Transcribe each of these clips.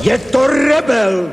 Je to rebel!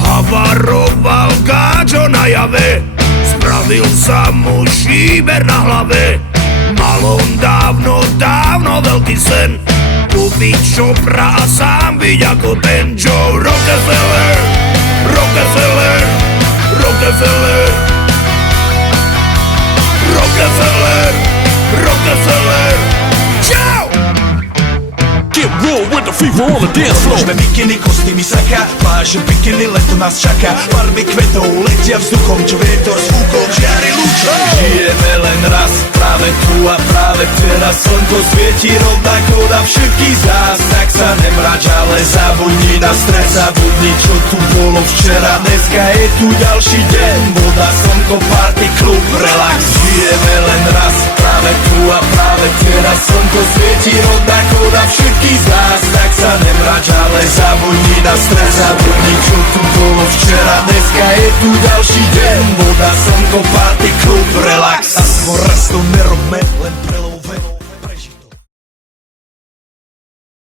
Havaroval gáčo na jave, spravil sa mu šíber na hlave. Mal on dávno, dávno veľký sen, kúpiť šopra a sám byť ako ten Joe Rockefeller. Rockefeller, Rockefeller, Rockefeller, Rockefeller. Ciao! Get raw with the fever on the dance floor. Sme bikiny, kostýmy, saka, pláže, bikiny, leto nás čaká. Farby kvetov letia vzduchom, čo vietor s fúkom žiari lúčom. Žijeme len raz, práve tu a práve teraz. Slnko svieti rovnako na všetkých z nás. Tak sa nemrač, ale zabudni na stres. Zabudni, čo tu bolo včera. Dneska je tu ďalší deň. Voda, slnko, party, klub, relax. Žijeme len raz, práve tu a práve teraz. Slnko svieti rovnako na všetkých z nás. Tak sa nemrač, ale zabudni na stres. Zabudni, čo tu bolo včera. Dneska je tu ďalší deň. Voda, slnko, party,